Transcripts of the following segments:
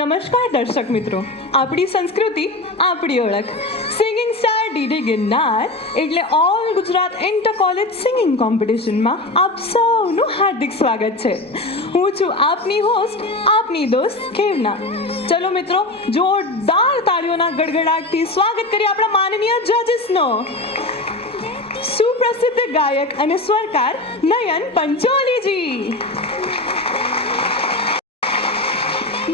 નમસ્કાર દર્શક મિત્રો, આપણી સંસ્કૃતિ આપણી ઓળખ. સિંગિંગ સ્ટાર ડીડી ગિરનાર એટલે all Gujarat inter college singing કોમ્પિટિશનમાં આપ સૌનું હાર્દિક સ્વાગત છે. હું છું આપની હોસ્ટ, આપની દોસ્ત ખેવના. ચલો મિત્રો, જોરદાર તાળીઓના ગડગડાટથી સ્વાગત કરીએ આપણા માનનીય જજીસનો. સુપ્રસિદ્ધ ગાયક અને સ્વરકાર નયન પંચોલીજી.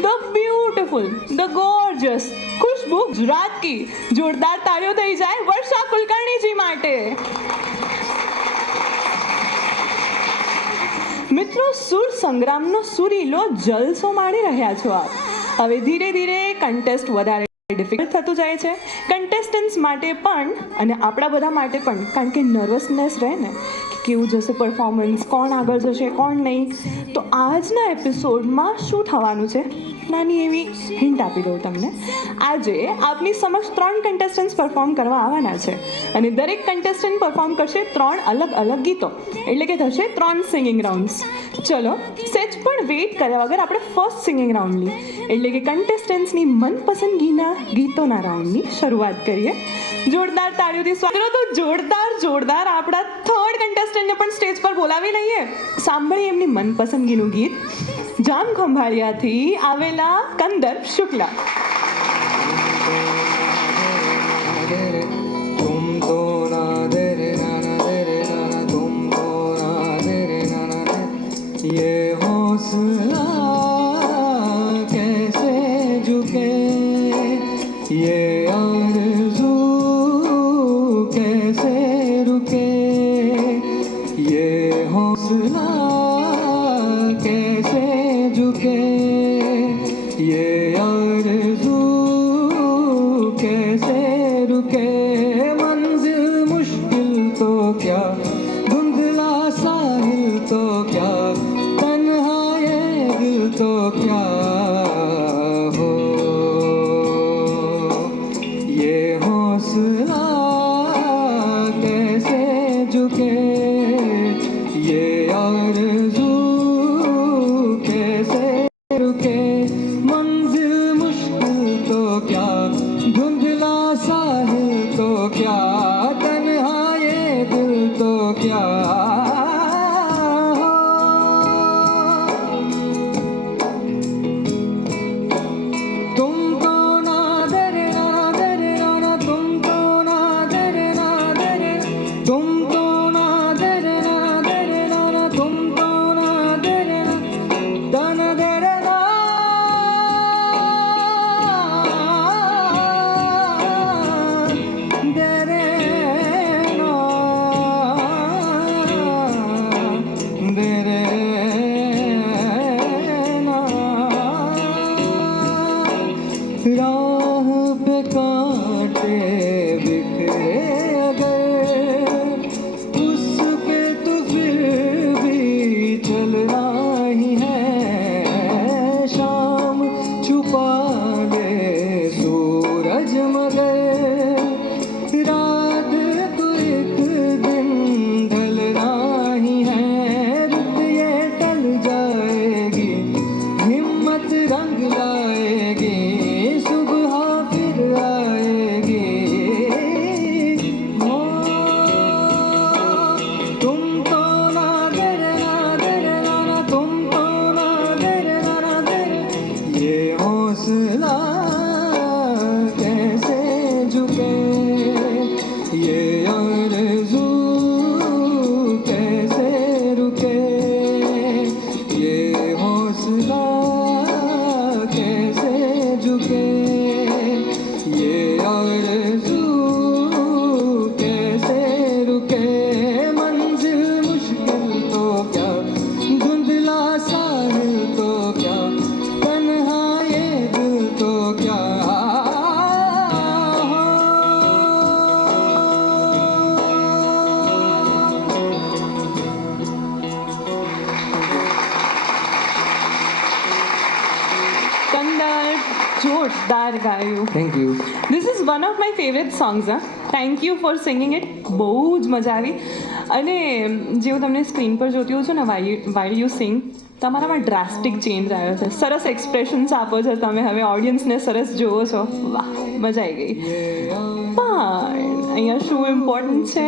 द ब्यूटीफुल, द गॉर्जियस खुशबू गुजरात की. जोरदार तालियों થઈ જાય વર્ષા કુલકર્ણીજી માટે. મિત્રો, સુર સંગ્રામનો સુરીલો જલસો માણી રહ્યા છો આપ. હવે ધીરે ધીરે કન્ટેસ્ટ વધારે ડિફિકલ્ટ થતું જાય છે, કન્ટેસ્ટન્ટ્સ માટે પણ અને આપણા બધા માટે પણ, કારણ કે નર્વસનેસ રહે ને કે કેવું જશે પરફોર્મન્સ, કોણ આગળ જશે કોણ નહીં. તો આજના એપિસોડમાં શું થવાનું છે, નાની એવી હિન્ટ આપી દઉં તમને. આજે આપની સમક્ષ 3 કન્ટેસ્ટન્ટ્સ પરફોર્મ કરવા આવવાના છે અને દરેક કન્ટેસ્ટન્ટ પરફોર્મ કરશે 3 અલગ અલગ ગીતો, એટલે કે થશે 3 સિંગિંગ રાઉન્ડ્સ. ચલો, સેજ પણ વેઇટ કર્યા વગર આપણે ફર્સ્ટ સિંગિંગ રાઉન્ડની એટલે કે કન્ટેસ્ટન્ટ્સની મનપસંદ ગીતોના રાઉન્ડની શરૂઆત કરીએ. જોરદાર તાળીઓથી સ્વાગત. તો જોરદાર આપણા થર્ડ કન્ટેસ્ટન્ટને પણ સ્ટેજ પર બોલાવી લઈએ. સાંભળીએ એમની મનપસંદગીનું ગીત જામ ખંભાળિયાથી આવેલા કંદર્પ શુક્લા. ये हौसला कैसे झुके, ये आरज़ू कैसे रुके, ये हौसला कैसे झुके, ये आरज़ू कैसे रुके. मंजिल मुश्किल तो क्या, धुंधला साहिल तो क्या, तो क्या हो, ये हौसला कैसे झुके, ये आरज़ू कैसे रुके. मंजिल मुश्किल तो क्या, धुंधला साहिल तो क्या, तन्हा ये दिल तो क्या. राह पे कांटे बिखरे अगर, उस पे तो फिर भी चलना ही है. शाम छुपा दे सूरज मगर, रात तो एक दिन ढलना ही है. रुत ये टल जाएगी, हिम्मत रंग लाएगी, જોરદાર ગાયું. Thank you. This is one of my favourite songs. Thank you for singing it. બહુ જ મજા આવી. અને જેવું તમને સ્ક્રીન પર જોતી હોઉં છું ને વાઇલ યુ સિંગ, તમારામાં ડ્રાસ્ટિક ચેન્જ આવ્યો છે. સરસ એક્સપ્રેશન્સ આપો છો તમે, હવે ઓડિયન્સને સરસ જોવો છો. વાહ, મજા આવી ગઈ. પણ અહીંયા શું ઇમ્પોર્ટન્ટ છે?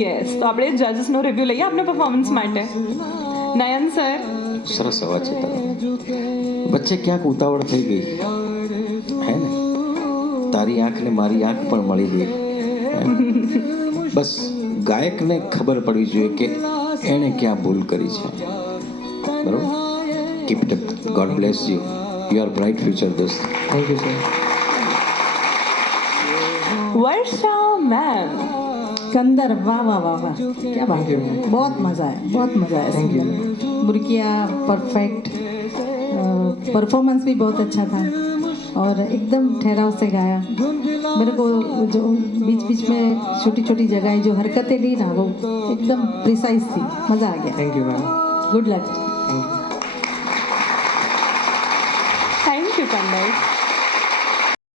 યસ, તો આપણે જજીસનો રિવ્યૂ લઈએ આપને પરફોર્મન્સ માટે. નયન સર, સરસ અવાજ છે તારો. વચ્ચે ક્યાંક ઉતાવળ થઈ ગઈ હે ને? તારી આંખ ને મારી આંખ પણ મળી ગઈ. બસ ગાયકને ખબર પડવી જોઈએ કે એણે ક્યાં ભૂલ કરી છે. બરોબર? Keep it up. God bless you. You are bright future દોસ્ત. Thank you sir. Varsha ma'am. कंदर वाह वाह वाह वाह, क्या बात है, बहुत मज़ा आया, बहुत मज़ा आया. Thank you. बुरकिया परफेक्ट, परफॉर्मेंस भी बहुत अच्छा था और एकदम ठहराव से गाया. मेरे को जो बीच बीच में छोटी छोटी जगह जो हरकतें ली ना वो एकदम प्रिसाइज थी. मज़ा आ गया. Thank you ma'am. Good luck. Thank you કંડર.